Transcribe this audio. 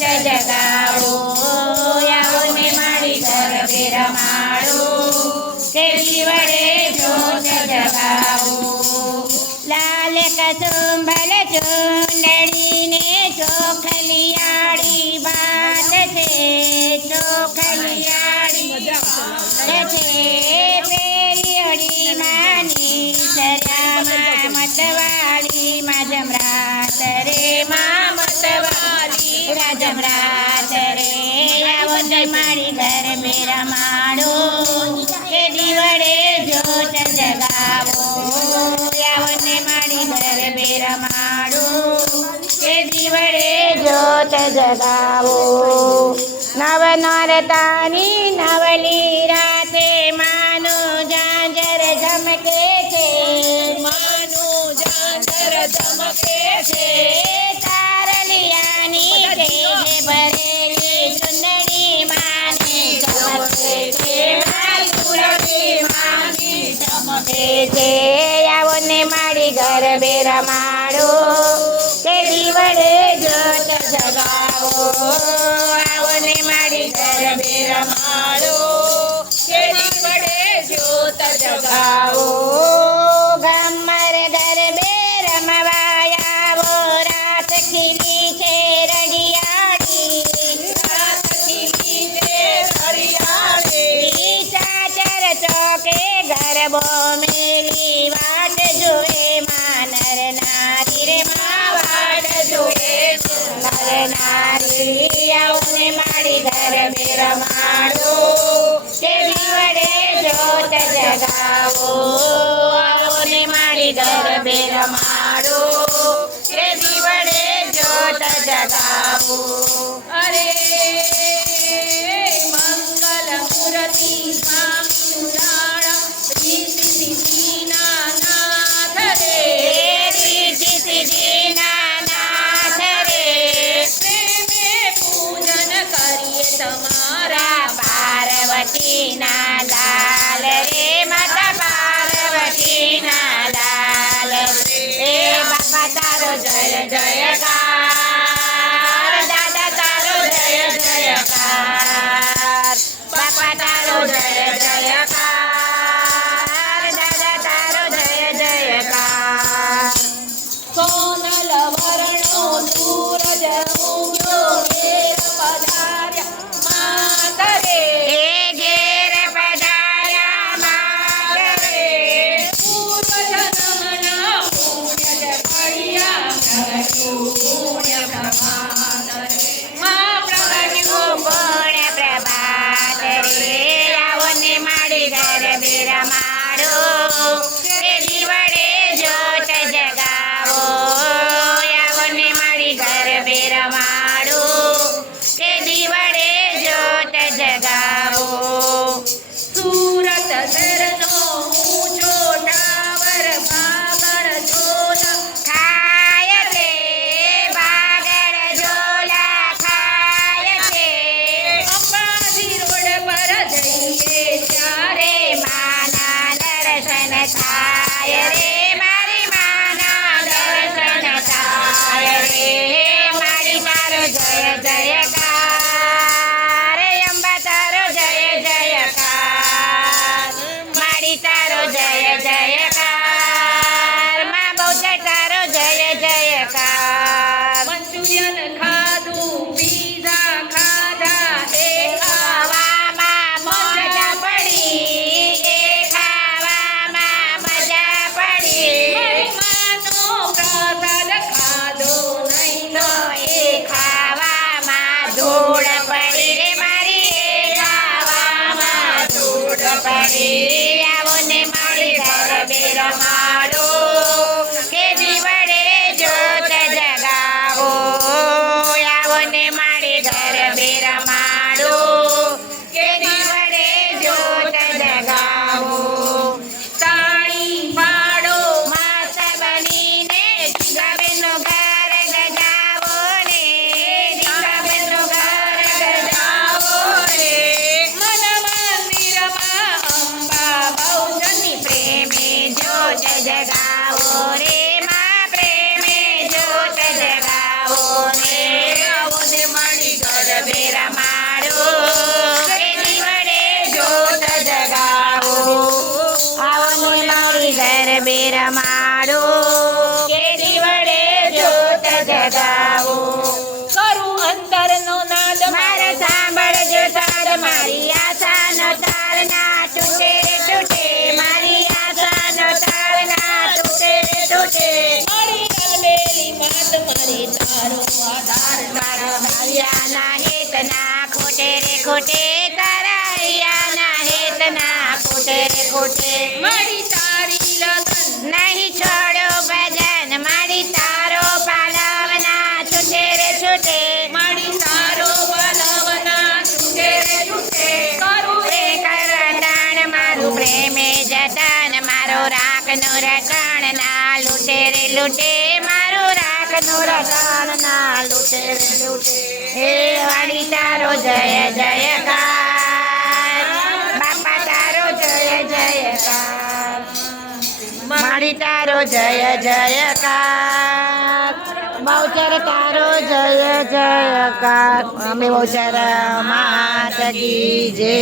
ಜಗಾವು ಯಾವನ್ನೇ ಮಾಡಿದರ ಬೇರ ಮಾಡು ಕೆಡಿವಡೆ ಜೋತ ಜಗಾವು ಲಾಲ ಕಸುಂಬಲ ಚುಂಡಡಿನೇ ಚೋಖಲಿಯಾ નવરાત્રે આવો જય મારી ઘર મેરા માડો કે દીવડે જોત જગાવો. આવો જય મારી ઘર મેરા માડો કે દીવડે જોત જગાવો. નવ નોરતાની નવલી રાતે બે રમાડો કે દીવડે જોત જગાવો. આવો ને મારી ઘર બે રમાડો કે દીવડે જોત જગાવો. ગામર દર બે રમવાયાવો ચાચર ચોકે ગરબો મેલી વાત જોએ સુંદર નારી રે માવાડ જોડે સુંદર નારી આવને માળો દેવી જોત જગાવો. આવને મારી ધર માળો દેવી વડે જોત જગાવો. પાર્વતીના માતા પાર્વતીના રે બાબા જય ಜಯ Yeah. મેરા મારો ખોટે રે ખોટે તારા હેતના ખોટે ખોટે. મારી તારી લગન. નહીં છોડો ભજન મારી તારો પાલવના છૂટે રે છૂટે. મારી તારો પાલવના છૂટે રે છૂટે. કરું એ કરતાણ મારું પ્રેમે જતન મારો રાખનું રટણ ના લૂટે રે લૂટે. મારું રટણ ના લૂટે હે વાણી તારો જય જયકાર બાપા તારો જય જયકાર મારી તારો જય જયકાર બહુચર તારો જય જયકાર અમે બહુચર માત જે